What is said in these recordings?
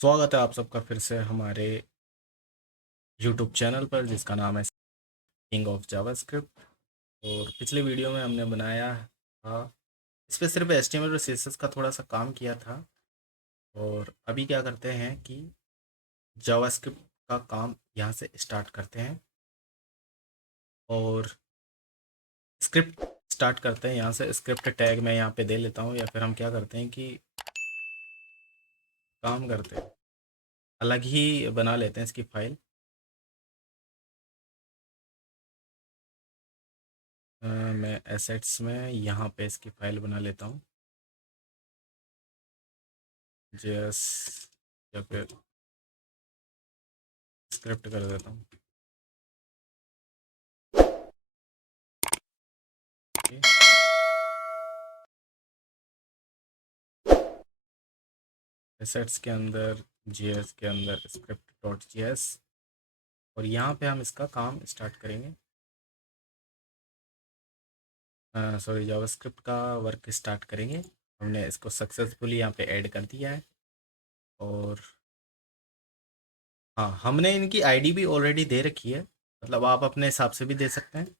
स्वागत है आप सबका फिर से हमारे YouTube चैनल पर जिसका नाम है किंग ऑफ जावास्क्रिप्ट। और पिछले वीडियो में हमने बनाया था, इस पे सिर्फ HTML और CSS का थोड़ा सा काम किया था। और अभी क्या करते हैं कि जावास्क्रिप्ट का काम यहाँ से स्टार्ट करते हैं और स्क्रिप्ट स्टार्ट करते हैं। यहाँ से स्क्रिप्ट टैग मैं यहाँ पे दे लेता हूँ, या फिर हम क्या करते हैं कि काम करते हैं अलग ही बना लेते हैं इसकी फाइल। मैं एसेट्स में यहाँ पे इसकी फाइल बना लेता हूँ, जेएस या फिर स्क्रिप्ट कर देता हूँ। एसेट्स के अंदर जीएस के अंदर स्क्रिप्ट डॉट जीएस, और यहाँ पे हम इसका काम स्टार्ट करेंगे। सॉरी, जावास्क्रिप्ट का वर्क स्टार्ट करेंगे। हमने इसको सक्सेसफुली यहाँ पे ऐड कर दिया है। और हाँ, हमने इनकी आईडी भी ऑलरेडी दे रखी है, मतलब आप अपने हिसाब से भी दे सकते हैं।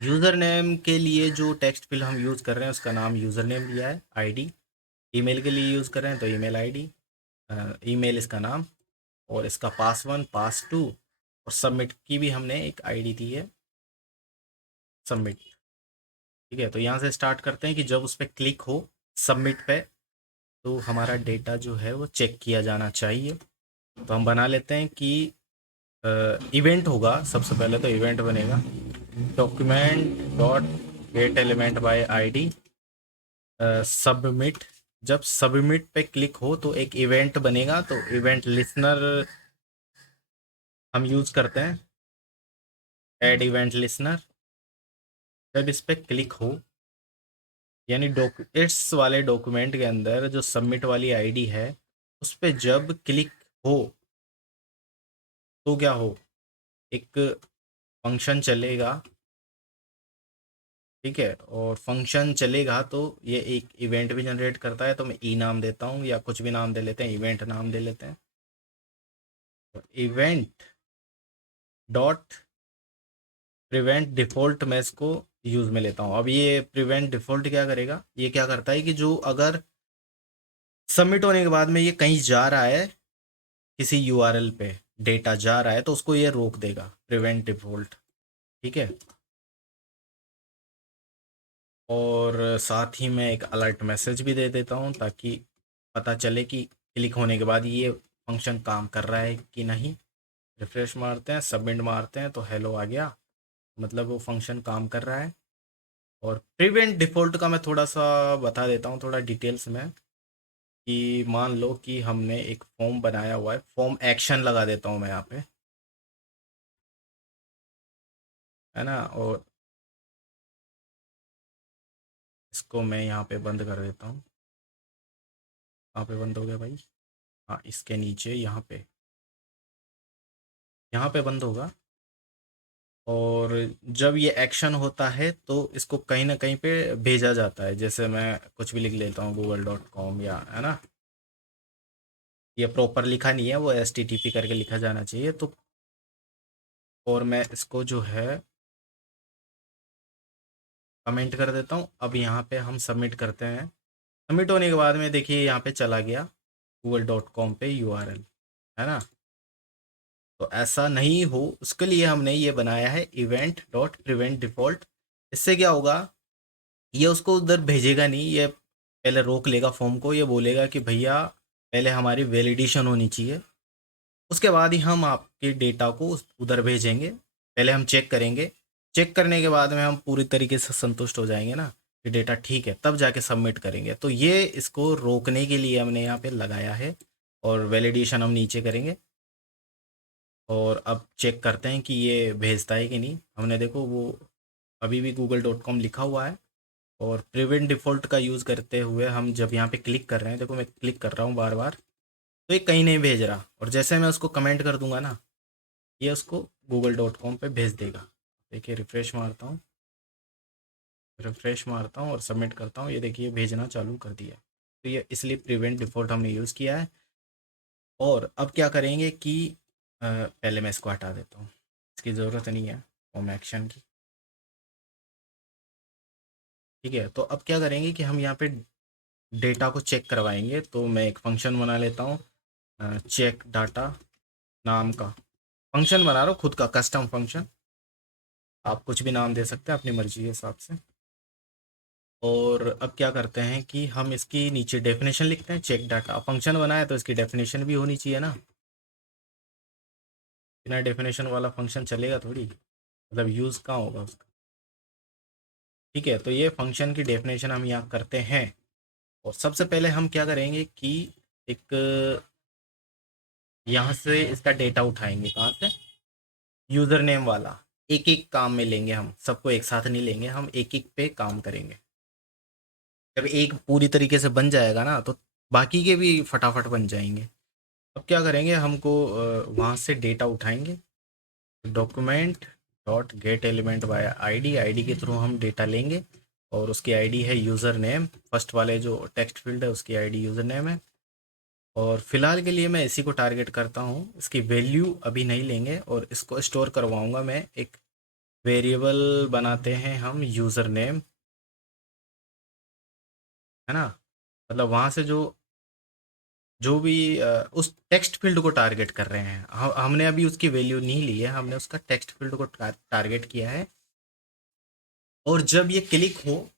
यूज़र नेम के लिए जो टेक्स्ट फिल हम यूज़ कर रहे हैं उसका नाम यूज़र नेम दिया है। आईडी ईमेल के लिए यूज़ कर रहे हैं तो ईमेल आईडी, ईमेल इसका नाम, और इसका पास 1 पास 2, और सबमिट की भी हमने एक आईडी दी है, सबमिट। ठीक है, तो यहाँ से स्टार्ट करते हैं कि जब उस पर क्लिक हो सबमिट पे, तो हमारा डेटा जो है वो चेक किया जाना चाहिए। तो हम बना लेते हैं कि इवेंट होगा। सबसे पहले तो इवेंट बनेगा, document dot get element by ID submit. जब सबमिट पे क्लिक हो तो एक इवेंट बनेगा, तो इवेंट लिसनर हम यूज़ करते हैं, ऐड इवेंट लिसनर। जब इस पर क्लिक हो, यानी इस वाले डॉक्यूमेंट के अंदर जो सबमिट वाली आईडी है उस पर जब क्लिक हो तो क्या हो, एक फंक्शन चलेगा। ठीक है, और फंक्शन चलेगा तो ये एक इवेंट भी जनरेट करता है। तो मैं ई नाम देता हूँ या कुछ भी नाम दे लेते हैं, इवेंट नाम दे लेते हैं। तो इवेंट डॉट प्रिवेंट डिफ़ॉल्ट मैं इसको यूज़ में लेता हूँ। अब ये प्रिवेंट डिफ़ॉल्ट क्या करेगा, ये क्या करता है कि जो अगर सबमिट होने के बाद में ये कहीं जा रहा है, किसी यूआरएल पे डेटा जा रहा है, तो उसको ये रोक देगा, प्रिवेंट डिफ़ॉल्ट। ठीक है, और साथ ही मैं एक अलर्ट मैसेज भी दे देता हूँ ताकि पता चले कि क्लिक होने के बाद ये फंक्शन काम कर रहा है कि नहीं। रिफ्रेश मारते हैं, सबमिट मारते हैं, तो हेलो आ गया, मतलब वो फंक्शन काम कर रहा है। और प्रिवेंट डिफ़ॉल्ट का मैं थोड़ा सा बता देता हूँ, थोड़ा डिटेल्स में, कि मान लो कि हमने एक फॉर्म बनाया हुआ है, फॉर्म एक्शन लगा देता हूँ मैं यहाँ पे, है ना। और इसको मैं यहाँ पे बंद कर देता हूँ। कहाँ पे बंद हो गया भाई? हाँ, इसके नीचे यहाँ पे बंद होगा। और जब ये एक्शन होता है तो इसको कहीं ना कहीं पे भेजा जाता है। जैसे मैं कुछ भी लिख लेता हूँ google.com, या है ना, ये प्रॉपर लिखा नहीं है, वो HTTP करके लिखा जाना चाहिए। तो और मैं इसको जो है कमेंट कर देता हूँ। अब यहाँ पे हम सबमिट करते हैं। सबमिट होने के बाद में देखिए यहाँ पे चला गया google.com पे यूआरएल, है ना। तो ऐसा नहीं हो उसके लिए हमने ये बनाया है इवेंट डॉट प्रिवेंट डिफ़ॉल्ट। इससे क्या होगा, ये उसको उधर भेजेगा नहीं, ये पहले रोक लेगा फॉर्म को। ये बोलेगा कि भैया पहले हमारी वैलिडेशन होनी चाहिए, उसके बाद ही हम आपके डेटा को उधर भेजेंगे। पहले हम चेक करेंगे, चेक करने के बाद में हम पूरी तरीके से संतुष्ट हो जाएंगे ना कि डेटा ठीक है, तब जाके सबमिट करेंगे। तो ये इसको रोकने के लिए हमने यहाँ पे लगाया है। और वैलिडेशन हम नीचे करेंगे, और अब चेक करते हैं कि ये भेजता है कि नहीं। हमने देखो वो अभी भी google.com लिखा हुआ है। और प्रिवेंट डिफ़ॉल्ट का यूज़ करते हुए हम जब यहाँ पे क्लिक कर रहे हैं, देखो मैं क्लिक कर रहा हूँ बार बार, तो ये कहीं नहीं भेज रहा। और जैसे मैं उसको कमेंट कर दूंगा ना, ये उसको google.com पे भेज देगा। देखिए, रिफ़्रेश मारता हूँ और सबमिट करता हूँ, ये देखिए भेजना चालू कर दिया। तो ये इसलिए प्रिवेंट डिफ़ॉल्ट हमने यूज़ किया है। और अब क्या करेंगे कि पहले मैं इसको हटा देता हूँ, इसकी ज़रूरत नहीं है होम एक्शन की। ठीक है, तो अब क्या करेंगे कि हम यहाँ पे डेटा को चेक करवाएंगे। तो मैं एक फंक्शन बना लेता हूँ, चेक डाटा नाम का फंक्शन बना रहा हूँ, खुद का कस्टम फंक्शन। आप कुछ भी नाम दे सकते हैं अपनी मर्जी के हिसाब से। और अब क्या करते हैं कि हम इसकी नीचे डेफिनेशन लिखते हैं, चेक डाटा फंक्शन बनाए तो इसकी डेफिनेशन भी होनी चाहिए ना। बिना डेफिनेशन वाला फंक्शन चलेगा थोड़ी, मतलब यूज़ कहाँ होगा उसका। ठीक है, तो ये फंक्शन की डेफिनेशन हम यहाँ करते हैं। और सबसे पहले हम क्या करेंगे कि एक यहाँ से इसका डेटा उठाएंगे, कहाँ से, यूज़र नेम वाला। एक एक काम में लेंगे हम, सबको एक साथ नहीं लेंगे, हम एक एक पे काम करेंगे। जब एक पूरी तरीके से बन जाएगा ना तो बाकी के भी फटाफट बन जाएंगे। अब क्या करेंगे, हमको वहाँ से डेटा उठाएंगे, document dot get element by ID, ID के थ्रू हम डेटा लेंगे। और उसकी आईडी है यूज़र नेम, फर्स्ट वाले जो टेक्स्ट फील्ड है उसकी आईडी यूज़र नेम है। और फिलहाल के लिए मैं इसी को टारगेट करता हूँ, इसकी वैल्यू अभी नहीं लेंगे और इसको स्टोर करवाऊंगा मैं। एक वेरिएबल बनाते हैं हम यूज़र नेम, है ना। मतलब वहाँ से जो जो भी उस टेक्स्ट फील्ड को टारगेट कर रहे हैं, हमने अभी उसकी वैल्यू नहीं ली है, हमने उसका टेक्स्ट फील्ड को टारगेट किया है। और जब ये क्लिक हो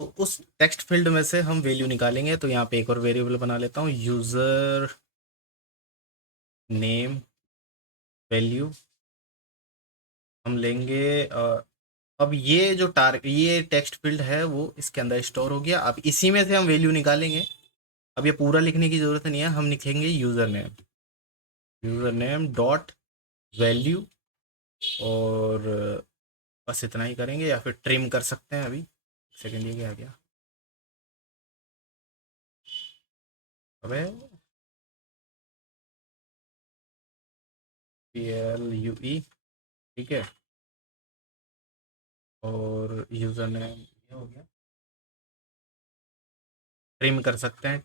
तो उस टेक्स्ट फील्ड में से हम वैल्यू निकालेंगे। तो यहाँ पे एक और वेरिएबल बना लेता हूँ, यूज़र नेम वैल्यू हम लेंगे। अब ये टेक्स्ट फील्ड है वो इसके अंदर स्टोर हो गया। अब इसी में से हम वैल्यू निकालेंगे। अब ये पूरा लिखने की ज़रूरत नहीं है, हम लिखेंगे यूज़र नेम डॉट वैल्यू। और बस इतना ही करेंगे, या फिर ट्रिम कर सकते हैं। अभी सेकेंड, ये क्या आ गया, अबे PLUE। ठीक है, और यूज़र नेम ये हो गया, ट्रिम कर सकते हैं।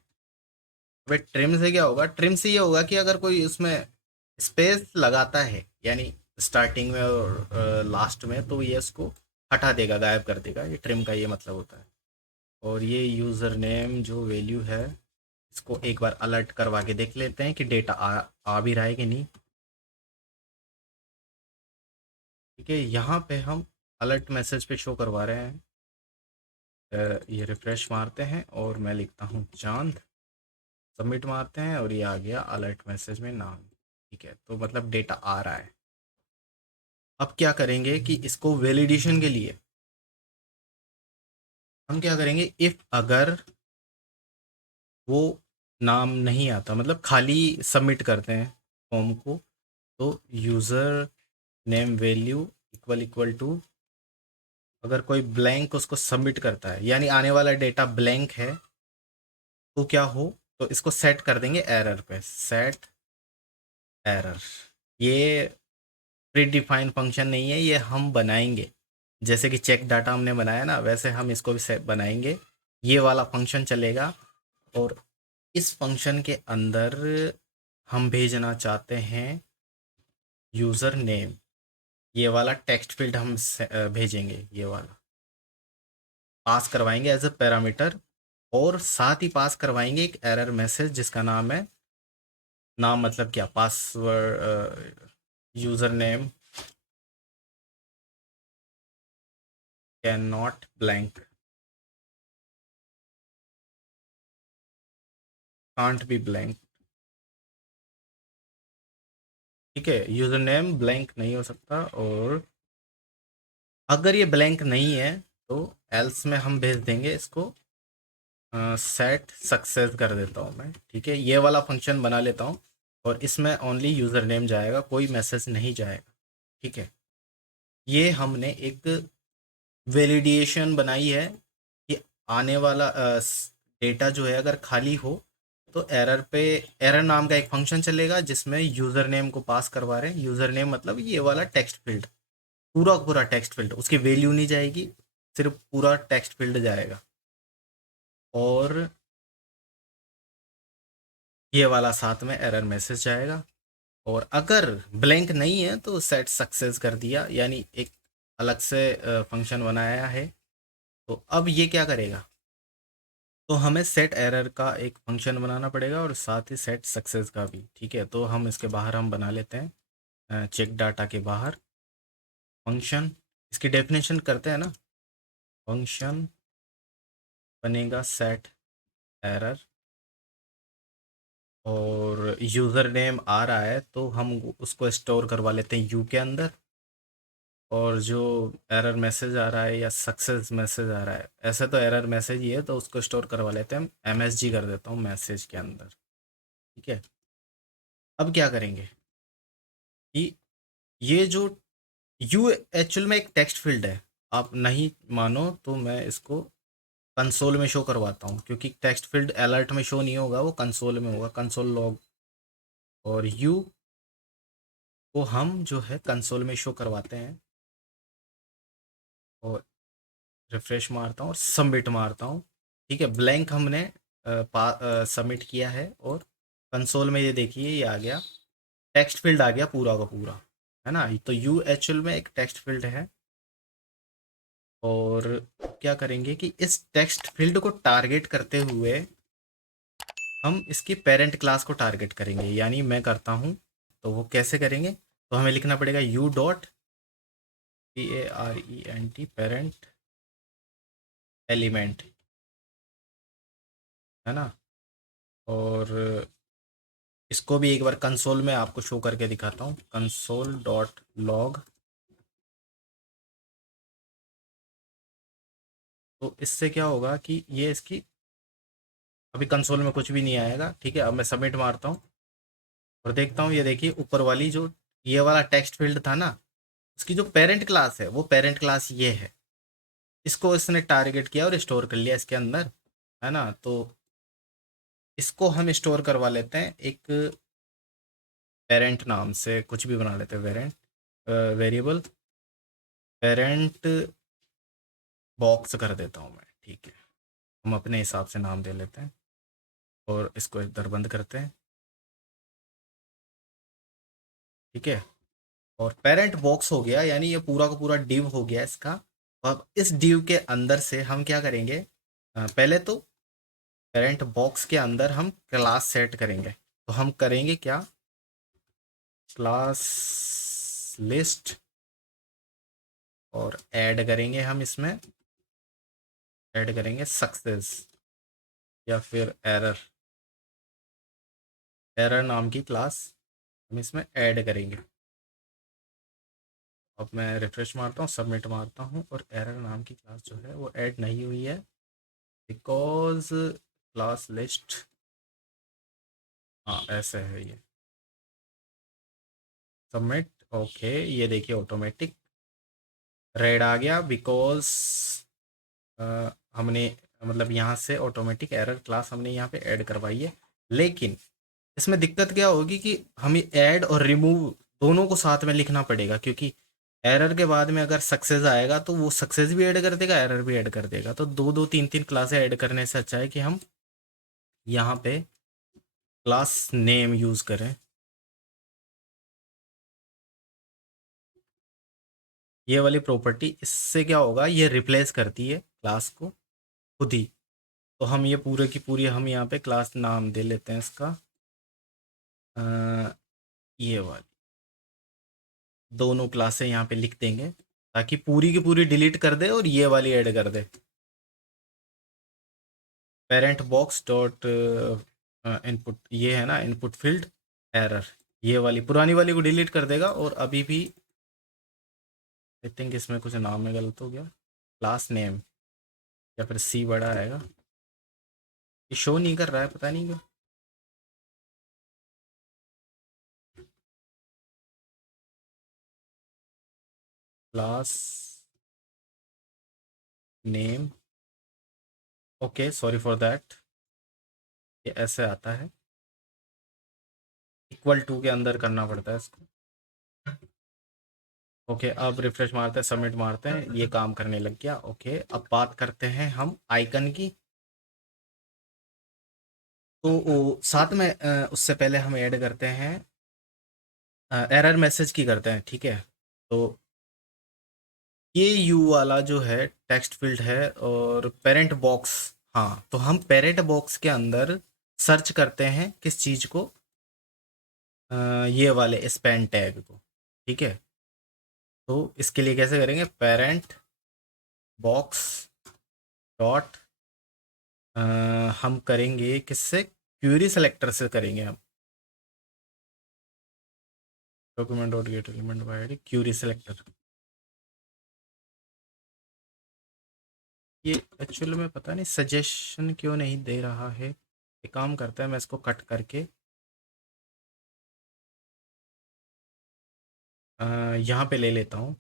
अबे ट्रिम से क्या होगा, ट्रिम से ये होगा कि अगर कोई उसमें स्पेस लगाता है, यानी स्टार्टिंग में और लास्ट में, तो ये उसको हटा देगा, गायब कर देगा। ये ट्रिम का ये मतलब होता है। और ये यूज़र नेम जो वैल्यू है, इसको एक बार अलर्ट करवा के देख लेते हैं कि डेटा आ भी रहा है कि नहीं। ठीक है, यहाँ पे हम अलर्ट मैसेज पे शो करवा रहे हैं। ये रिफ्रेश मारते हैं और मैं लिखता हूँ चांद, सबमिट मारते हैं और ये आ गया अलर्ट मैसेज में नाम। ठीक है, तो मतलब डेटा आ रहा है। अब क्या करेंगे कि इसको वैलिडेशन के लिए हम क्या करेंगे, इफ़ अगर वो नाम नहीं आता, मतलब खाली सबमिट करते हैं फॉर्म को, तो user name value equal equal to, अगर कोई ब्लैंक उसको सबमिट करता है, यानी आने वाला डेटा ब्लैंक है, तो क्या हो, तो इसको सेट कर देंगे एरर पे, सेट एरर। ये प्री डिफाइंड फंक्शन नहीं है, ये हम बनाएंगे। जैसे कि चेक डाटा हमने बनाया ना, वैसे हम इसको भी बनाएंगे। ये वाला फंक्शन चलेगा। और इस फंक्शन के अंदर हम भेजना चाहते हैं यूज़र नेम, ये वाला टेक्स्ट फील्ड हम भेजेंगे, ये वाला पास करवाएंगे एज अ पैरामीटर। और साथ ही पास करवाएंगे एक एरर मैसेज जिसका नाम है, नाम मतलब क्या, password, user name can not blank, can't be blank. ठीक है, यूज़र नेम ब्लैंक नहीं हो सकता। और अगर ये ब्लैंक नहीं है तो एल्स में हम भेज देंगे इसको, सेट सक्सेस कर देता हूँ मैं। ठीक है, ये वाला फंक्शन बना लेता हूँ और इसमें ओनली यूज़र नेम जाएगा, कोई मैसेज नहीं जाएगा। ठीक है, ये हमने एक वैलिडेशन बनाई है कि आने वाला डेटा जो है अगर खाली हो तो एरर पे, एरर नाम का एक फंक्शन चलेगा जिसमें यूज़र नेम को पास करवा रहे हैं। यूज़र नेम मतलब ये वाला टेक्स्ट फील्ड, पूरा पूरा टेक्स्ट फील्ड, उसकी वैल्यू नहीं जाएगी, सिर्फ पूरा टेक्स्ट फील्ड जाएगा। और ये वाला साथ में एरर मैसेज जाएगा। और अगर ब्लैंक नहीं है तो सेट सक्सेस कर दिया, यानी एक अलग से फंक्शन बनाया है। तो अब ये क्या करेगा, तो हमें सेट एरर का एक फंक्शन बनाना पड़ेगा और साथ ही सेट सक्सेस का भी। ठीक है, तो हम इसके बाहर हम बना लेते हैं, चेक डाटा के बाहर फंक्शन, इसकी डेफिनेशन करते हैं ना। फंक्शन बनेगा सेट एरर, और यूज़र नेम आ रहा है तो हम उसको स्टोर करवा लेते हैं यू के अंदर। और जो एरर मैसेज आ रहा है या सक्सेस मैसेज आ रहा है, ऐसे तो एरर मैसेज ही है तो उसको स्टोर करवा लेते हैं, MSG कर देता हूँ मैसेज के अंदर। ठीक है, अब क्या करेंगे कि ये जो यू एक्चुअल में एक टेक्स्ट फील्ड है। आप नहीं मानो तो मैं इसको कंसोल में शो करवाता हूँ, क्योंकि टेक्स्ट फील्ड अलर्ट में शो नहीं होगा, वो कंसोल में होगा, कंसोल लॉग। और यू को हम जो है कंसोल में शो करवाते हैं। और रिफ्रेश मारता हूँ और सबमिट मारता हूँ। ठीक है, ब्लैंक हमने सबमिट किया है, और कंसोल में ये देखिए ये आ गया, टेक्स्ट फील्ड आ गया पूरा का पूरा, है ना। तो यू एक्चुअल में एक टेक्स्ट फील्ड है। और क्या करेंगे कि इस टेक्स्ट फील्ड को टारगेट करते हुए हम इसकी पेरेंट क्लास को टारगेट करेंगे, यानी मैं करता हूँ। तो वो कैसे करेंगे, तो हमें लिखना पड़ेगा U dot PARENT parent element, है ना। और इसको भी एक बार कंसोल में आपको शो करके दिखाता हूँ, कंसोल डॉट लॉग। तो इससे क्या होगा कि ये इसकी अभी कंसोल में कुछ भी नहीं आएगा। ठीक है, अब मैं सबमिट मारता हूँ और देखता हूँ, ये देखिए ऊपर वाली जो ये वाला टेक्स्ट फील्ड था ना, उसकी जो पेरेंट क्लास है वो पेरेंट क्लास ये है। इसको इसने टारगेट किया और स्टोर कर लिया इसके अंदर, है ना। तो इसको हम स्टोर करवा लेते हैं एक पेरेंट नाम से, कुछ भी बना लेते हैं पेरेंट वेरिएबल, पेरेंट बॉक्स कर देता हूँ मैं। ठीक है, हम अपने हिसाब से नाम दे लेते हैं और इसको इधर बंद करते हैं। ठीक है, और पेरेंट बॉक्स हो गया, यानी ये पूरा का पूरा डिव हो गया इसका। अब इस डिव के अंदर से हम क्या करेंगे, पहले तो पेरेंट बॉक्स के अंदर हम क्लास सेट करेंगे। तो हम करेंगे क्या, क्लास लिस्ट, और ऐड करेंगे हम इसमें, ऐड करेंगे सक्सेस या फिर एरर, एरर नाम की क्लास हम इसमें ऐड करेंगे। अब मैं रिफ्रेश मारता हूँ, सबमिट मारता हूँ, और एरर नाम की क्लास जो है वो ऐड नहीं हुई है, बिकॉज क्लास लिस्ट, हाँ ऐसे है ये। सबमिट, ओके, ये देखिए ऑटोमेटिक रेड आ गया, बिकॉज हमने मतलब यहाँ से ऑटोमेटिक एरर क्लास हमने यहाँ पे ऐड करवाई है। लेकिन इसमें दिक्कत क्या होगी कि हमें ऐड और रिमूव दोनों को साथ में लिखना पड़ेगा, क्योंकि एरर के बाद में अगर सक्सेस आएगा तो वो सक्सेस भी ऐड कर देगा, एरर भी ऐड कर देगा। तो दो दो तीन तीन क्लासें ऐड करने से अच्छा है कि हम यहाँ पे क्लास नेम यूज़ करें। ये वाली प्रॉपर्टी, इससे क्या होगा, ये रिप्लेस करती है क्लास को खुद ही। तो हम ये पूरे की पूरी हम यहाँ पे क्लास नाम दे लेते हैं इसका, अ, ये वाली दोनों क्लासें यहाँ पे लिख देंगे, ताकि पूरी की पूरी डिलीट कर दे और ये वाली ऐड कर दे। पेरेंट बॉक्स डॉट इनपुट, ये है ना इनपुट फील्ड एरर, ये वाली पुरानी वाली को डिलीट कर देगा। और अभी भी आई थिंक इसमें कुछ नाम में गलत हो गया, क्लास नेम या फिर सी बड़ा आएगा, ये शो नहीं कर रहा है, पता नहीं क्यों। Class name, okay sorry for that, ये ऐसे आता है, इक्वल टू के अंदर करना पड़ता है इसको। ओके, अब रिफ्रेश मारते हैं, सबमिट मारते हैं, ये काम करने लग गया। ओके, अब बात करते हैं हम आइकन की। तो साथ में उससे पहले हम ऐड करते हैं, एरर मैसेज की करते हैं, ठीक है। तो ये यू वाला जो है टेक्स्ट फील्ड है, और पेरेंट बॉक्स, हाँ, तो हम पेरेंट बॉक्स के अंदर सर्च करते हैं किस चीज़ को, ये वाले स्पैन टैग को, ठीक है। तो इसके लिए कैसे करेंगे, पेरेंट बॉक्स डॉट, हम करेंगे किससे, क्यूरी सेलेक्टर से करेंगे हम, document dot get element by ID query selector. ये एक्चुअल में पता नहीं सजेशन क्यों नहीं दे रहा है। एक काम करता है, मैं इसको कट करके यहाँ पे ले लेता हूँ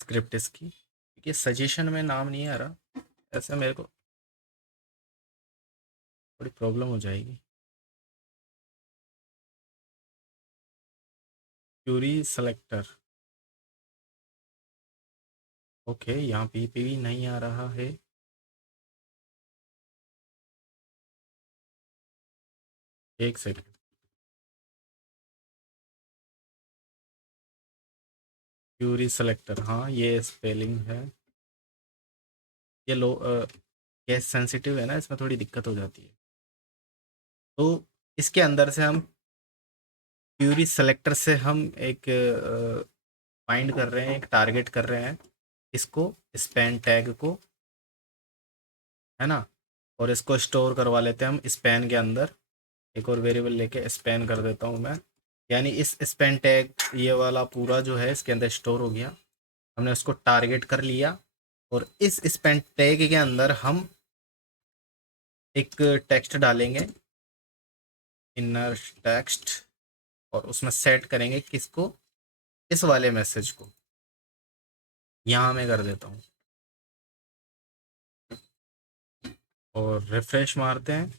स्क्रिप्ट इसकी, क्योंकि सजेशन में नाम नहीं आ रहा, ऐसे मेरे को थोड़ी प्रॉब्लम हो जाएगी। क्यूरी सेलेक्टर, ओके, यहाँ पे भी नहीं आ रहा है। एक सेकंड, क्यूरी सेलेक्टर, हाँ ये स्पेलिंग है, ये लो केस सेंसिटिव है ना, इसमें थोड़ी दिक्कत हो जाती है। तो इसके अंदर से हम क्यूरी सेलेक्टर से हम एक फाइंड कर रहे हैं, एक टारगेट कर रहे हैं इसको, स्पैन टैग को, है ना। और इसको स्टोर करवा लेते हैं हम स्पैन के अंदर, एक और वेरिएबल लेके स्पैन कर देता हूँ मैं, यानी इस स्पैन टैग ये वाला पूरा जो है इसके अंदर स्टोर हो गया, हमने उसको टारगेट कर लिया। और इस स्पैन टैग के अंदर हम एक टेक्स्ट डालेंगे, इनर टेक्स्ट, और उसमें सेट करेंगे किसको, इस वाले मैसेज को, यहाँ मैं कर देता हूँ और रिफ्रेश मारते हैं,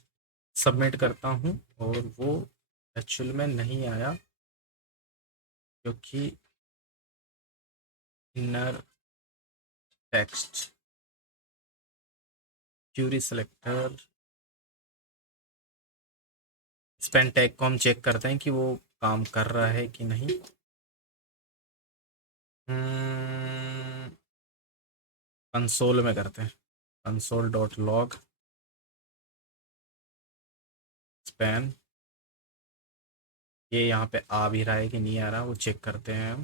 सबमिट करता हूँ, और वो एक्चुअल में नहीं आया, क्योंकि inner text query selector span tag को हम चेक करते हैं कि वो काम कर रहा है कि नहीं। कंसोल में करते हैं, कंसोल डॉट लॉग स्पैन, ये यहाँ पे आ भी रहा है कि नहीं आ रहा, वो चेक करते हैं हम।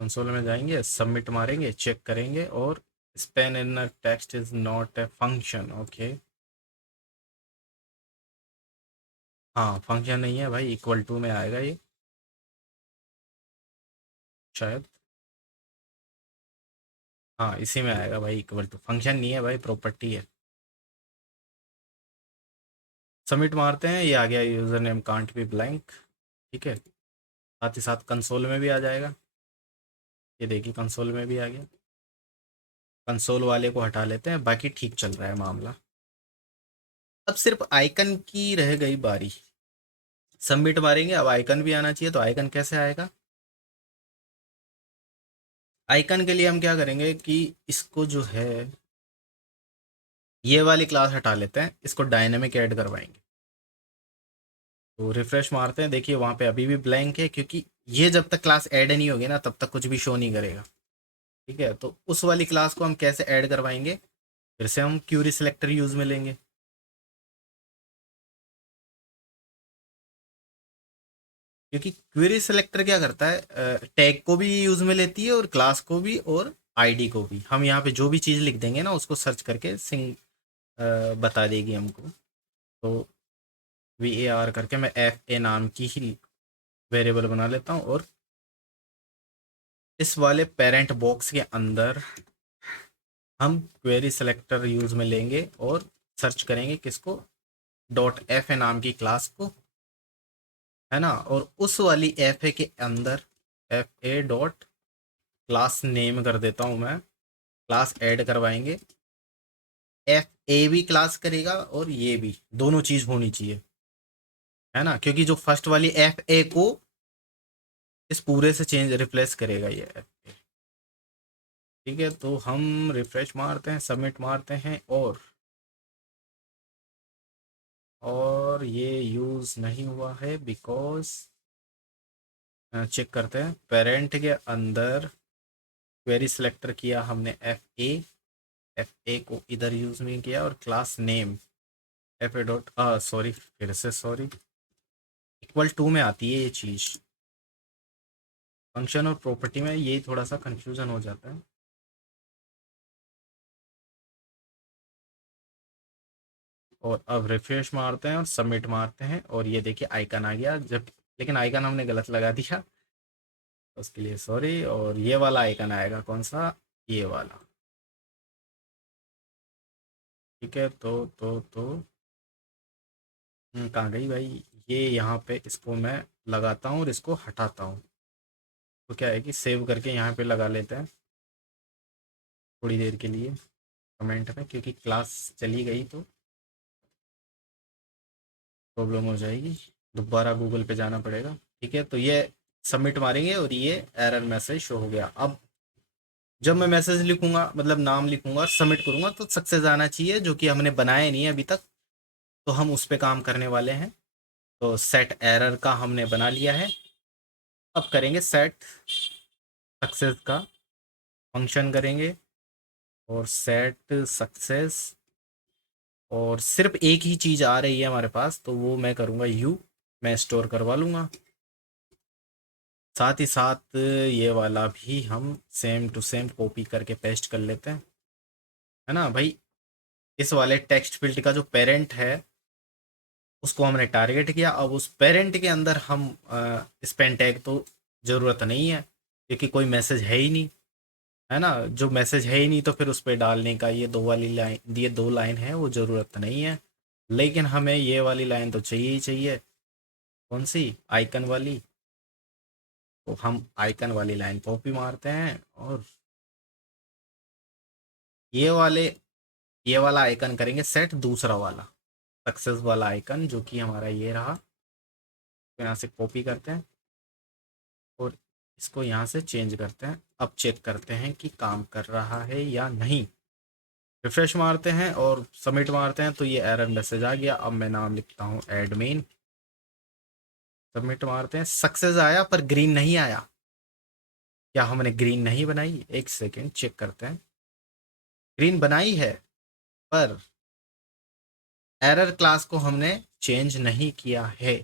कंसोल में जाएंगे, सबमिट मारेंगे, चेक करेंगे, और span inner text is not a function, okay. हाँ फंक्शन नहीं है भाई, इक्वल टू में आएगा ये शायद, हाँ इसी में आएगा भाई, इक्वल टू, फंक्शन नहीं है भाई, प्रॉपर्टी है। सबमिट मारते हैं, ये आ गया, user name can't be blank, ठीक है। साथ ही साथ कंसोल में भी आ जाएगा, ये देखिए कंसोल में भी आ गया। कंसोल वाले को हटा लेते हैं, बाकी ठीक चल रहा है मामला। अब सिर्फ आइकन की रह गई बारी, सबमिट मारेंगे, अब आइकन भी आना चाहिए, तो आइकन कैसे आएगा। आइकन के लिए हम क्या करेंगे कि इसको जो है, ये वाली क्लास हटा लेते हैं, इसको डायनेमिक ऐड करवाएंगे। तो रिफ्रेश मारते हैं, देखिए वहाँ पे अभी भी ब्लैंक है, क्योंकि ये जब तक क्लास ऐड नहीं होगी ना तब तक कुछ भी शो नहीं करेगा, ठीक है। तो उस वाली क्लास को हम कैसे ऐड करवाएंगे, फिर से हम क्यूरी सिलेक्टर यूज में लेंगे, क्योंकि क्वेरी सेलेक्टर क्या करता है, टैग को भी यूज में लेती है, और क्लास को भी, और आईडी को भी। हम यहाँ पे जो भी चीज़ लिख देंगे ना उसको सर्च करके बता देगी हमको। तो VAR करके मैं FA नाम की ही वेरिएबल बना लेता हूँ, और इस वाले पेरेंट बॉक्स के अंदर हम क्वेरी सेलेक्टर यूज में लेंगे, और सर्च करेंगे किसको, .FA नाम की क्लास को, है ना। और उस वाली FA के अंदर FA डॉट क्लास नेम कर देता हूँ मैं, क्लास ऐड करवाएंगे, FA भी क्लास करेगा, और ये भी, दोनों चीज होनी चाहिए, है ना, क्योंकि जो फर्स्ट वाली FA को इस पूरे से चेंज रिप्लेस करेगा ये FA, ठीक है, तो हम रिफ्रेश मारते हैं, सबमिट मारते हैं, और ये यूज़ नहीं हुआ है बिकॉज चेक करते हैं। पेरेंट के अंदर क्वेरी सिलेक्टर किया हमने एफ ए को इधर यूज़ नहीं किया, और class name F A dot sorry, फिर से सॉरी, इक्वल टू में आती है ये चीज़। फंक्शन और प्रॉपर्टी में ये थोड़ा सा कंफ्यूजन हो जाता है। और अब रिफ्रेश मारते हैं और सबमिट मारते हैं, और ये देखिए आइकन आ गया। जब लेकिन आइकन हमने गलत लगा दिया, उसके लिए सॉरी। और ये वाला आइकन आएगा, कौन सा, ये वाला। ठीक है, तो कहाँ गई भाई, ये यहाँ पे इसको मैं लगाता हूँ और इसको हटाता हूँ। तो क्या है कि सेव करके यहाँ पे लगा लेते हैं थोड़ी देर के लिए कमेंट में, क्योंकि क्लास चली गई तो प्रॉब्लम हो जाएगी, दोबारा गूगल पे जाना पड़ेगा। ठीक है, तो ये सबमिट मारेंगे और ये एरर मैसेज शो हो गया। अब जब मैं मैसेज लिखूंगा, मतलब नाम लिखूंगा और सबमिट करूंगा, तो सक्सेस आना चाहिए, जो कि हमने बनाया नहीं है अभी तक। तो हम उस पर काम करने वाले हैं। तो सेट एरर का हमने बना लिया है। अब करेंगे सेट सक्सेस का फंक्शन करेंगे, और सेट सक्सेस, और सिर्फ एक ही चीज़ आ रही है हमारे पास, तो वो मैं करूँगा मैं स्टोर करवा लूँगा। साथ ही साथ ये वाला भी हम सेम टू सेम कॉपी करके पेस्ट कर लेते हैं, है ना भाई। इस वाले टेक्स्ट फील्ड का जो पेरेंट है, उसको हमने टारगेट किया। अब उस पेरेंट के अंदर हम स्पेन टैग तो ज़रूरत नहीं है, क्योंकि कोई मैसेज है ही नहीं, है ना। जो मैसेज है ही नहीं, तो फिर उस पर डालने का ये दो वाली लाइन, ये दो लाइन है, वो ज़रूरत नहीं है। लेकिन हमें ये वाली लाइन तो चाहिए ही चाहिए। कौन सी, आइकन वाली। तो हम आइकन वाली लाइन कॉपी मारते हैं, और ये वाले ये वाला आइकन करेंगे सेट, दूसरा वाला सक्सेस वाला आइकन, जो कि हमारा ये रहा। तो यहाँ से कॉपी करते हैं और इसको यहाँ से चेंज करते हैं। अब चेक करते हैं कि काम कर रहा है या नहीं। रिफ्रेश मारते हैं और सबमिट मारते हैं, तो ये एरर मैसेज आ गया। अब मैं नाम लिखता हूँ एडमिन, सबमिट मारते हैं, सक्सेस आया पर ग्रीन नहीं आया। क्या हमने ग्रीन नहीं बनाई, एक सेकेंड चेक करते हैं। ग्रीन बनाई है, पर एरर क्लास को हमने चेंज नहीं किया है।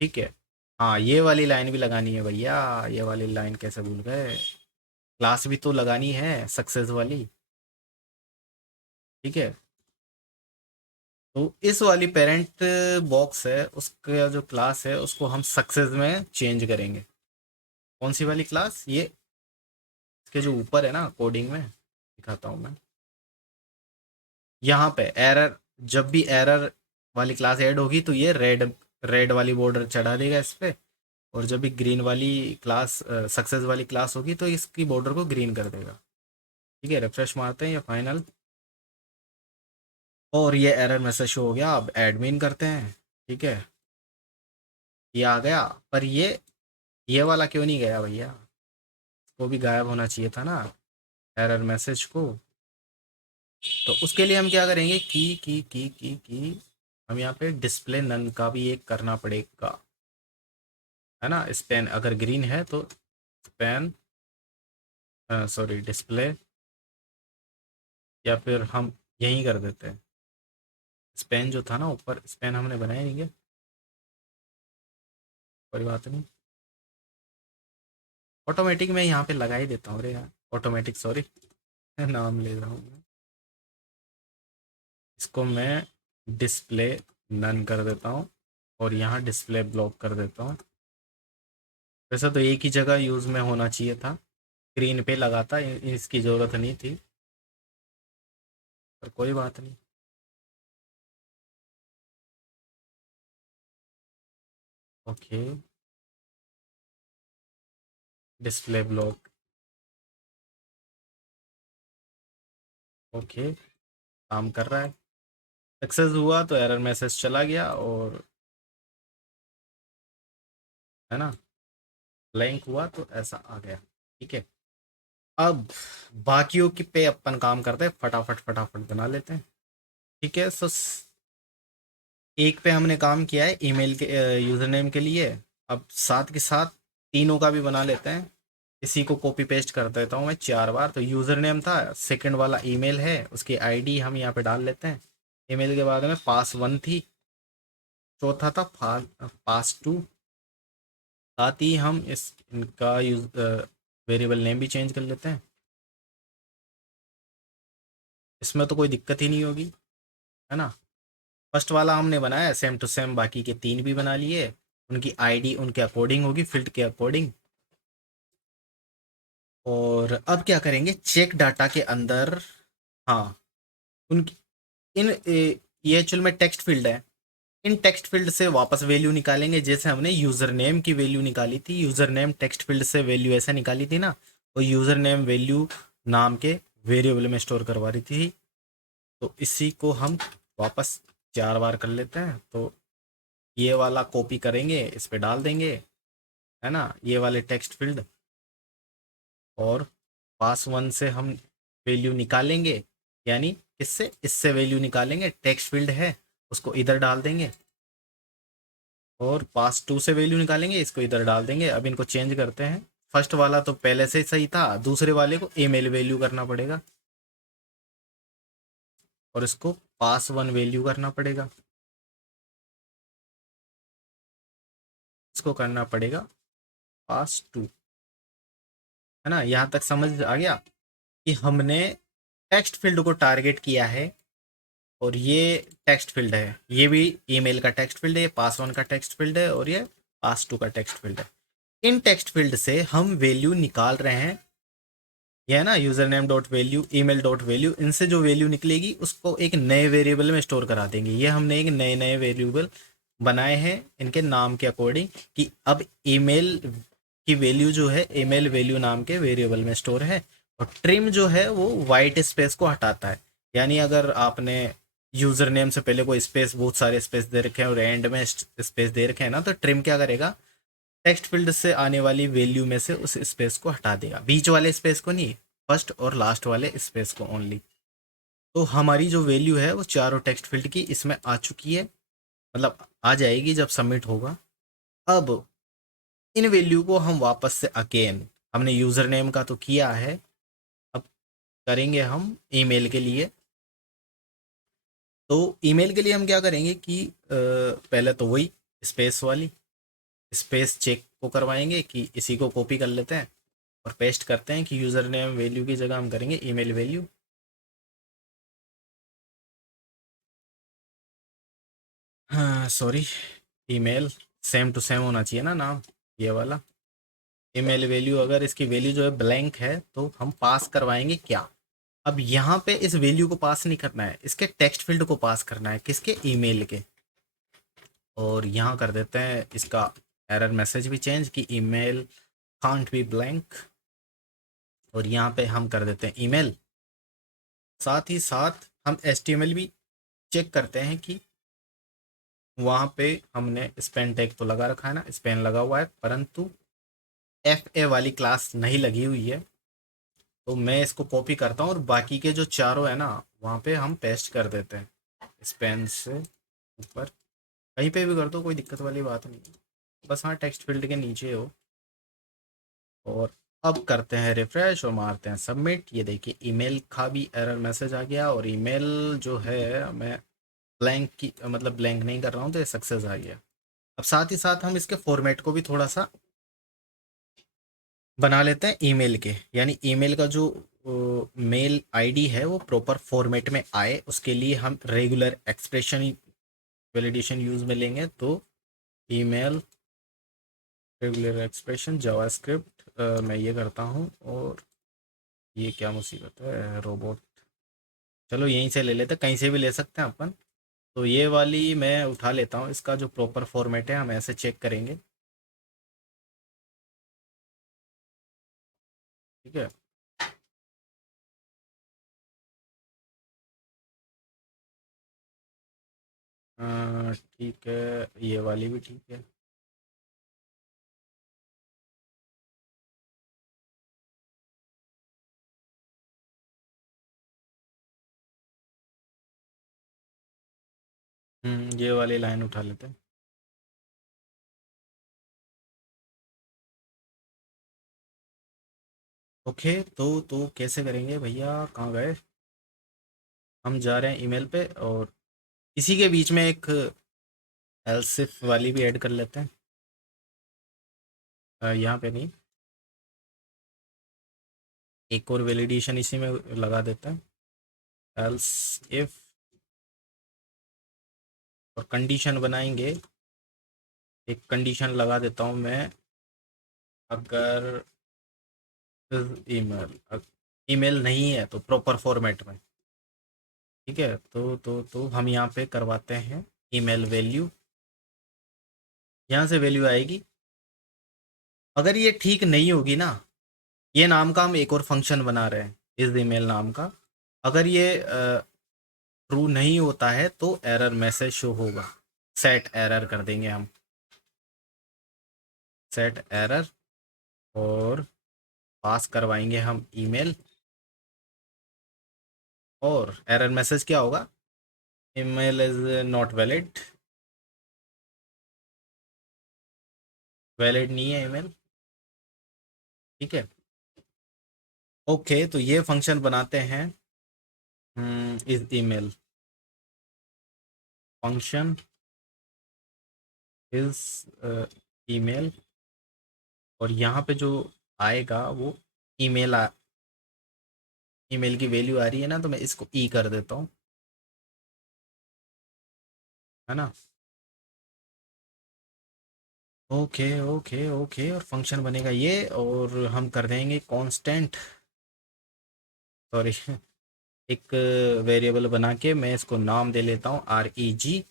ठीक है, हाँ ये वाली लाइन भी लगानी है भैया, ये वाली लाइन कैसे भूल गए। क्लास भी तो लगानी है सक्सेस वाली। ठीक है, तो इस वाली पेरेंट बॉक्स है, उसका जो क्लास है उसको हम सक्सेस में चेंज करेंगे। कौन सी वाली क्लास, ये इसके जो ऊपर है ना, कोडिंग में दिखाता हूँ मैं। यहाँ पे एरर, जब भी एरर वाली क्लास ऐड होगी, तो ये रेड रेड वाली बॉर्डर चढ़ा देगा इस पे। और जब भी ग्रीन वाली क्लास, सक्सेस वाली क्लास होगी, तो इसकी बॉर्डर को ग्रीन कर देगा। ठीक है, रिफ्रेश मारते हैं, ये फाइनल, और ये एरर मैसेज शो हो गया। अब एडमिन करते हैं। ठीक है, ये आ गया, पर ये वाला क्यों नहीं गया भैया, वो भी गायब होना चाहिए था ना, एरर मैसेज को। तो उसके लिए हम क्या करेंगे, की हम यहाँ पे डिस्प्ले नन का भी एक करना पड़ेगा, है ना। स्पेन अगर ग्रीन है तो स्पेन, सॉरी डिस्प्ले, या फिर हम यहीं कर देते हैं। स्पेन जो था ना ऊपर, स्पेन हमने बनाया नहीं क्या, कोई बात नहीं। ऑटोमेटिक मैं यहाँ पे लगा ही देता हूँ, अरे यार ऑटोमेटिक, सॉरी नाम ले रहा हूँ मैं। इसको मैं डिस्प्ले नन कर देता हूँ, और यहाँ डिस्प्ले ब्लॉक कर देता हूँ। वैसे तो एक ही जगह यूज़ में होना चाहिए था, स्क्रीन पे लगाता, इसकी ज़रूरत नहीं थी, पर कोई बात नहीं। ओके, डिस्प्ले ब्लॉक, ओके, काम कर रहा है। सक्सेस हुआ तो एरर मैसेज चला गया, और है ना, ब्लैंक हुआ तो ऐसा आ गया। ठीक है, अब बाकियों की पे अपन काम करते हैं, फटाफट फटाफट बना लेते हैं। ठीक है, सो एक पे हमने काम किया है ईमेल के यूज़र नेम के लिए। अब साथ के साथ तीनों का भी बना लेते हैं। इसी को कॉपी पेस्ट कर देता हूँ मैं 4 बार। तो यूज़र नेम था, सेकंड वाला ईमेल है, उसकी आईडी हम यहाँ पे डाल लेते हैं। ईमेल के बाद में पास वन थी, चौथा था पास टू। साथ ही हम इस इनका यूज वेरिएबल नेम भी चेंज कर लेते हैं। इसमें तो कोई दिक्कत ही नहीं होगी, है ना। फर्स्ट वाला हमने बनाया सेम टू सेम, बाकी के तीन भी बना लिए। उनकी आईडी उनके अकॉर्डिंग होगी, फील्ड के अकॉर्डिंग। और अब क्या करेंगे, चेक डाटा के अंदर, हाँ, उनकी ये एक्चुअल में टेक्स्ट फील्ड है। इन टेक्स्ट फील्ड से वापस वैल्यू निकालेंगे, जैसे हमने यूज़र नेम की वैल्यू निकाली थी। यूज़र नेम टेक्स्ट फील्ड से वैल्यू ऐसे निकाली थी ना, वो यूज़र नेम वैल्यू नाम के वेरिएबल में स्टोर करवा रही थी। तो इसी को हम वापस 4 बार कर लेते हैं। तो ये वाला कॉपी करेंगे, इस पे डाल देंगे, है ना, ये वाले टेक्स्ट फील्ड। और पास वन से हम वैल्यू निकालेंगे, यानी इससे इससे वैल्यू निकालेंगे, टेक्स्ट फील्ड है उसको इधर डाल देंगे। और पास टू से वैल्यू निकालेंगे, इसको इधर डाल देंगे। अब इनको चेंज करते हैं। फर्स्ट वाला तो पहले से ही सही था, दूसरे वाले को ईमेल वैल्यू करना पड़ेगा और इसको पास वन वैल्यू करना पड़ेगा। इसको करना पड़ेगा पास टू, है ना। यहाँ तक समझ आ गया कि हमने टेक्स्ट फील्ड को टारगेट किया है। और ये टेक्स्ट फील्ड है, ये भी ईमेल का टेक्स्ट फील्ड है, ये पास वन का टेक्स्ट फील्ड है, और ये पास टू का टेक्स्ट फील्ड है। इन टेक्स्ट फील्ड से हम वैल्यू निकाल रहे हैं। ये है ना user name dot value, email dot value. इनसे जो वैल्यू निकलेगी उसको एक नए वेरिएबल में स्टोर करा देंगे। ये हमने एक नए नए वेरिएबल बनाए हैं इनके नाम के अकॉर्डिंग, कि अब ईमेल की वैल्यू जो है ईमेल वैल्यू नाम के वेरिएबल में स्टोर है। और ट्रिम जो है वो वाइट स्पेस को हटाता है। यानी अगर आपने यूजर नेम से पहले कोई स्पेस, बहुत सारे स्पेस दे रखे हैं और एंड में स्पेस दे रखे हैं ना, तो ट्रिम क्या करेगा, टेक्स्ट फील्ड से आने वाली वैल्यू में से उस स्पेस को हटा देगा, बीच वाले स्पेस को नहीं, फर्स्ट और लास्ट वाले स्पेस को ओनली। तो हमारी जो वैल्यू है वो चारों टेक्स्ट फील्ड की इसमें आ चुकी है, मतलब आ जाएगी जब सबमिट होगा। अब इन वैल्यू को हम वापस से अगेन, हमने यूज़र नेम का तो किया है, अब करेंगे हम ईमेल के लिए। तो ईमेल के लिए हम क्या करेंगे कि पहले तो वही स्पेस वाली स्पेस चेक को करवाएंगे, कि इसी को कॉपी कर लेते हैं और पेस्ट करते हैं कि यूज़र नेम वैल्यू की जगह हम करेंगे ईमेल वैल्यू। हाँ sorry, email same to same होना चाहिए ना नाम, ये वाला। ईमेल वैल्यू, अगर इसकी वैल्यू जो है ब्लैंक है तो हम पास करवाएंगे क्या। अब यहाँ पे इस वैल्यू को पास नहीं करना है, इसके टेक्स्ट फील्ड को पास करना है, किसके, ईमेल के। और यहाँ कर देते हैं इसका एरर मैसेज भी चेंज, कि ईमेल कांट बी ब्लैंक। और यहाँ पे हम कर देते हैं ईमेल। साथ ही साथ हम एचटीएमएल भी चेक करते हैं कि वहाँ पे हमने स्पेन टैग तो लगा रखा है ना, स्पेन लगा हुआ है, परंतु एफ ए वाली क्लास नहीं लगी हुई है। तो मैं इसको कॉपी करता हूँ और बाकी के जो चारों है ना वहाँ पे हम पेस्ट कर देते हैं स्पेन से ऊपर। कहीं पे भी कर दो, कोई दिक्कत वाली बात नहीं है, बस हाँ टेक्स्ट फील्ड के नीचे हो। और अब करते हैं रिफ्रेश और मारते हैं सबमिट। ये देखिए ईमेल का भी एरर मैसेज आ गया, और ईमेल जो है मैं ब्लैंक की, मतलब ब्लैंक नहीं कर रहा हूँ, तो ये सक्सेस आ गया। अब साथ ही साथ हम इसके फॉर्मेट को भी थोड़ा सा बना लेते हैं ईमेल के, यानी ईमेल का जो मेल आईडी है वो प्रॉपर फॉर्मेट में आए, उसके लिए हम रेगुलर एक्सप्रेशन वैलिडेशन यूज में लेंगे। तो ईमेल रेगुलर एक्सप्रेशन जावास्क्रिप्ट मैं ये करता हूँ। और ये क्या मुसीबत है, रोबोट, चलो यहीं से ले लेते हैं, कहीं से भी ले सकते हैं अपन। तो ये वाली मैं उठा लेता हूँ, इसका जो प्रॉपर फॉर्मेट है हम ऐसे चेक करेंगे। ठीक है, ठीक है, ये वाली भी ठीक है। ये वाली लाइन उठा लेते हैं। ओके, तो कैसे करेंगे भैया, कहाँ गए? हम जा रहे हैं ईमेल पे, और इसी के बीच में एक एल्सिफ वाली भी ऐड कर लेते हैं। यहाँ पे नहीं, एक और वैलिडेशन इसी में लगा देते हैं, एल्स इफ, और कंडीशन बनाएंगे। एक कंडीशन लगा देता हूँ मैं, अगर ईमेल ईमेल नहीं है तो प्रॉपर फॉर्मेट में। ठीक है, तो हम यहाँ पे करवाते हैं ईमेल वैल्यू। यहाँ से वैल्यू आएगी। अगर ये ठीक नहीं होगी ना, ये नाम का हम एक और फंक्शन बना रहे हैं इस ईमेल नाम का, अगर ये ट्रू नहीं होता है तो एरर मैसेज शो होगा। सेट एरर कर देंगे हम, सेट एरर, और पास करवाएंगे हम ईमेल, और एरर मैसेज क्या होगा, email is not valid, valid नहीं है ईमेल। ठीक है, ओके, तो ये फंक्शन बनाते हैं इस ईमेल, फंक्शन इस ईमेल, और यहाँ पे जो आएगा वो ईमेल ईमेल की वैल्यू आ रही है ना, तो मैं इसको ई कर देता हूँ, है ना। ओके ओके ओके, और फंक्शन बनेगा ये, और हम कर देंगे कांस्टेंट, सॉरी एक वेरिएबल बना के मैं इसको नाम दे लेता हूँ REG,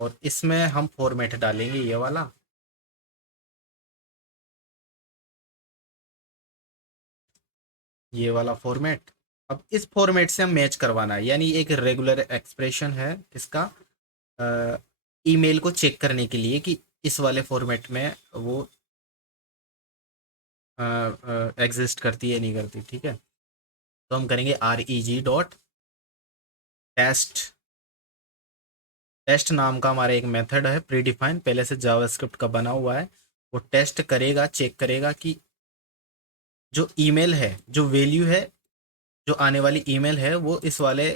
और इसमें हम फॉर्मेट डालेंगे ये वाला, ये वाला फॉर्मेट। अब इस फॉर्मेट से हम मैच करवाना है, यानी एक रेगुलर एक्सप्रेशन है इसका, ईमेल को चेक करने के लिए कि इस वाले फॉर्मेट में वो एग्जिस्ट करती है नहीं करती। ठीक है, तो हम करेंगे REG.टेस्ट, टेस्ट नाम का हमारा एक मेथड है प्रीडिफाइन, पहले से जावास्क्रिप्ट का बना हुआ है। वो टेस्ट करेगा, चेक करेगा कि जो ईमेल है, जो वैल्यू है, जो आने वाली ईमेल है, वो इस वाले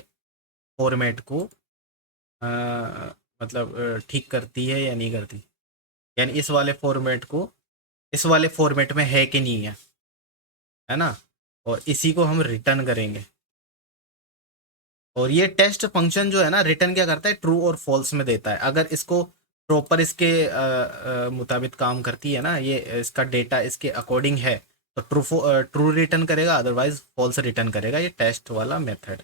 फॉर्मेट को मतलब ठीक करती है या नहीं करती, यानी इस वाले फॉर्मेट को, इस वाले फॉर्मेट में है कि नहीं है ना। और इसी को हम रिटर्न करेंगे, और ये टेस्ट फंक्शन जो है ना, रिटर्न क्या करता है, ट्रू और फॉल्स में देता है। अगर इसको प्रॉपर इसके मुताबिक काम करती है ना, ये इसका डेटा इसके अकॉर्डिंग है, तो ट्रू रिटर्न करेगा, अदरवाइज फॉल्स रिटर्न करेगा, ये टेस्ट वाला मेथड।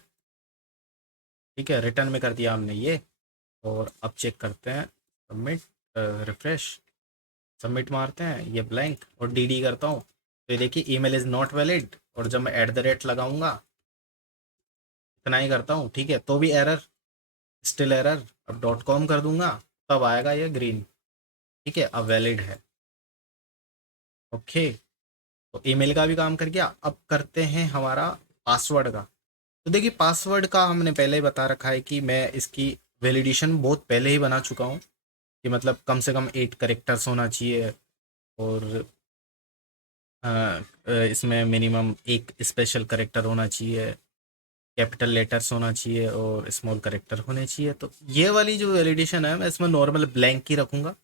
ठीक है, रिटर्न में कर दिया हमने ये, और अब चेक करते हैं, सबमिट, रिफ्रेश, सबमिट मारते हैं, ये ब्लैंक, और डी करता हूँ, तो ये देखिए ईमेल इज़ नॉट वैलिड, और जब मैं एट द रेट लगाऊंगा, इतना ही करता हूँ, ठीक है, तो भी एरर, स्टिल एरर। अब .com कर दूंगा, तब आएगा ये ग्रीन। ठीक है, अब वैलिड है। ओके, तो ईमेल का भी काम कर गया। अब करते हैं हमारा पासवर्ड का। तो देखिए, पासवर्ड का हमने पहले ही बता रखा है कि मैं इसकी वैलिडेशन बहुत पहले ही बना चुका हूँ, कि मतलब कम से कम 8 कैरेक्टर्स होना चाहिए, और इसमें मिनिमम एक स्पेशल करेक्टर होना चाहिए, कैपिटल लेटर्स होना चाहिए, और स्मॉल करेक्टर होने चाहिए। तो ये वाली जो वैलिडेशन है, मैं इसमें नॉर्मल ब्लैंक ही रखूँगा,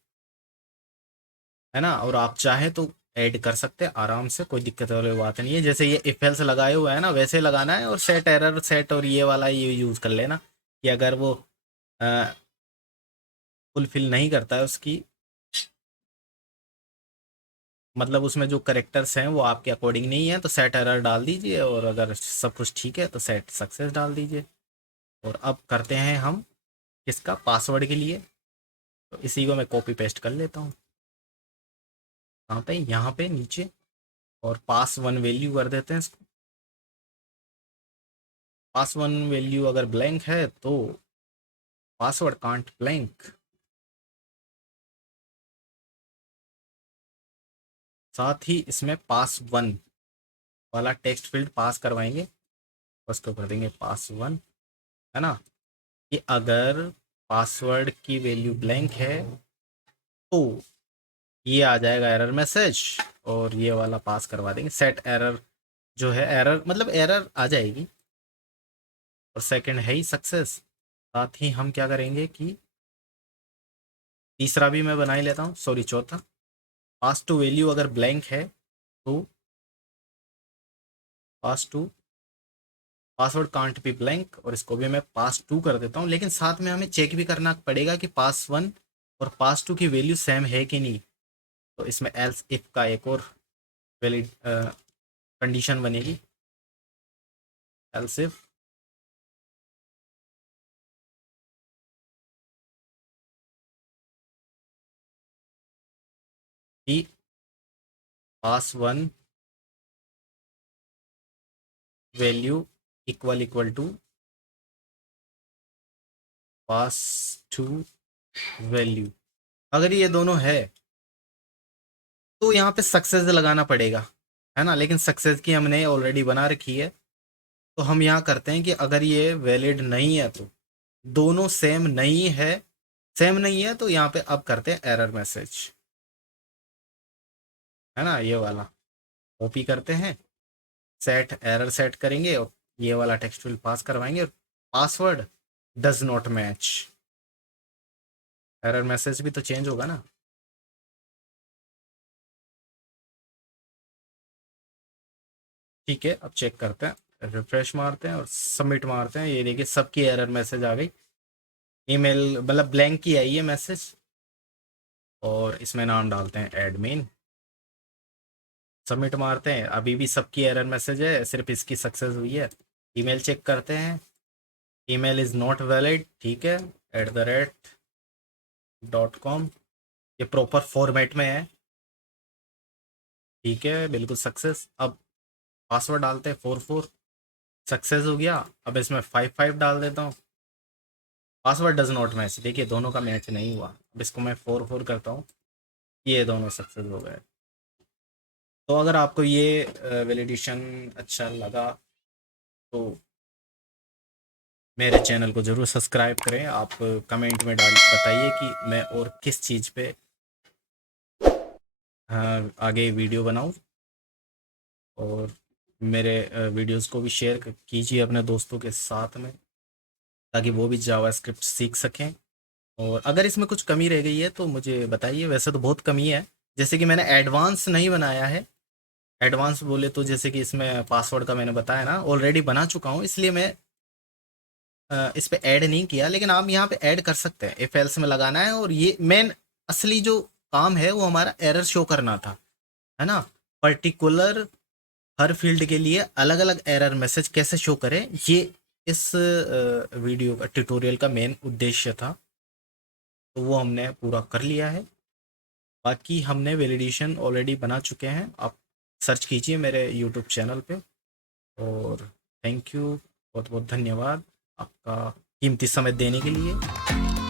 है ना। और आप चाहें तो ऐड कर सकते हैं आराम से, कोई दिक्कत वाली बात नहीं है। जैसे ये इफ एल्स लगाए हुआ है ना, वैसे लगाना है, और सेट एरर सेट, और ये वाला ये यूज़ कर लेना, कि अगर वो फुलफिल नहीं करता है उसकी, मतलब उसमें जो करेक्टर्स हैं वो आपके अकॉर्डिंग नहीं है, तो सेट एरर डाल दीजिए, और अगर सब कुछ ठीक है तो सेट सक्सेस डाल दीजिए। और अब करते हैं हम इसका पासवर्ड के लिए, तो इसी को मैं कॉपी पेस्ट कर लेता हूँ, कहाँ पे, यहाँ पे नीचे, और पास वन वैल्यू कर देते हैं इसको। पास वन वैल्यू अगर ब्लैंक है तो पासवर्ड कांट ब्लैंक, साथ ही इसमें पास वन वाला टेक्स्ट फील्ड पास करवाएंगे, उसको कर देंगे पास वन, है ना। कि अगर पासवर्ड की वैल्यू ब्लैंक है तो ये आ जाएगा एरर मैसेज, और ये वाला पास करवा देंगे। सेट एरर जो है, एरर मतलब एरर आ जाएगी, और सेकंड है ही सक्सेस। साथ ही हम क्या करेंगे कि तीसरा भी मैं बना ही लेता हूँ, सॉरी चौथा। पास टू वैल्यू अगर ब्लैंक है तो pass two password can't be blank, और इसको भी मैं पास टू कर देता हूँ। लेकिन साथ में हमें चेक भी करना पड़ेगा कि पास वन और पास टू की वैल्यू सेम है कि नहीं। तो इसमें एल्स इफ का एक और वैलिड कंडीशन बनेगी। एल्स इफ कि pass one value equal to pass two value, अगर ये दोनों है तो यहाँ पे सक्सेस लगाना पड़ेगा, है ना। लेकिन सक्सेस की हमने ऑलरेडी बना रखी है, तो हम यहाँ करते हैं कि अगर ये वैलिड नहीं है तो दोनों सेम नहीं है तो यहाँ पे अब करते हैं एरर मैसेज, है ना। ये वाला कॉपी करते हैं, सेट एरर सेट करेंगे, और ये वाला टेक्सटुअल पास करवाएंगे, और password does not match. Error message भी तो चेंज होगा ना। ठीक है, अब चेक करते हैं, रिफ्रेश मारते हैं और सबमिट मारते हैं। ये देखिए सबकी एरर मैसेज आ गई, ईमेल मतलब ब्लैंक की आई है मैसेज, और इसमें नाम डालते हैं एडमिन। सबमिट मारते हैं, अभी भी सबकी एरर मैसेज है, सिर्फ इसकी सक्सेस हुई है। ईमेल चेक करते हैं, ईमेल इज़ नॉट वैलिड, ठीक है, @.com, ये प्रॉपर फॉर्मेट में है, ठीक है, बिल्कुल सक्सेस। अब पासवर्ड डालते हैं 44, सक्सेस हो गया। अब इसमें 55 डाल देता हूँ, पासवर्ड डज नॉट मैच, देखिए दोनों का मैच नहीं हुआ। अब इसको मैं 44 करता हूँ, ये दोनों सक्सेस हो गए। तो अगर आपको ये वैलिडेशन अच्छा लगा तो मेरे चैनल को ज़रूर सब्सक्राइब करें। आप कमेंट में डाल बताइए कि मैं और किस चीज़ पे आगे वीडियो बनाऊं, और मेरे वीडियोस को भी शेयर कीजिए अपने दोस्तों के साथ में, ताकि वो भी जावास्क्रिप्ट सीख सकें। और अगर इसमें कुछ कमी रह गई है तो मुझे बताइए, वैसे तो बहुत कमी है। जैसे कि मैंने एडवांस नहीं बनाया है, एडवांस बोले तो जैसे कि इसमें पासवर्ड का मैंने बताया ना, ऑलरेडी बना चुका हूँ, इसलिए मैं इस पे ऐड नहीं किया। लेकिन आप यहाँ पे ऐड कर सकते हैं, इफ एल्स में लगाना है। और ये मेन असली जो काम है वो हमारा एरर शो करना था, है ना। पर्टिकुलर हर फील्ड के लिए अलग अलग एरर मैसेज कैसे शो करें, ये इस वीडियो का ट्यूटोरियल का मेन उद्देश्य था। तो वो हमने पूरा कर लिया है। बाकी हमने वैलिडेशन ऑलरेडी बना चुके हैं, आप सर्च कीजिए मेरे यूट्यूब चैनल पे। और थैंक यू, बहुत बहुत धन्यवाद आपका कीमती समय देने के लिए।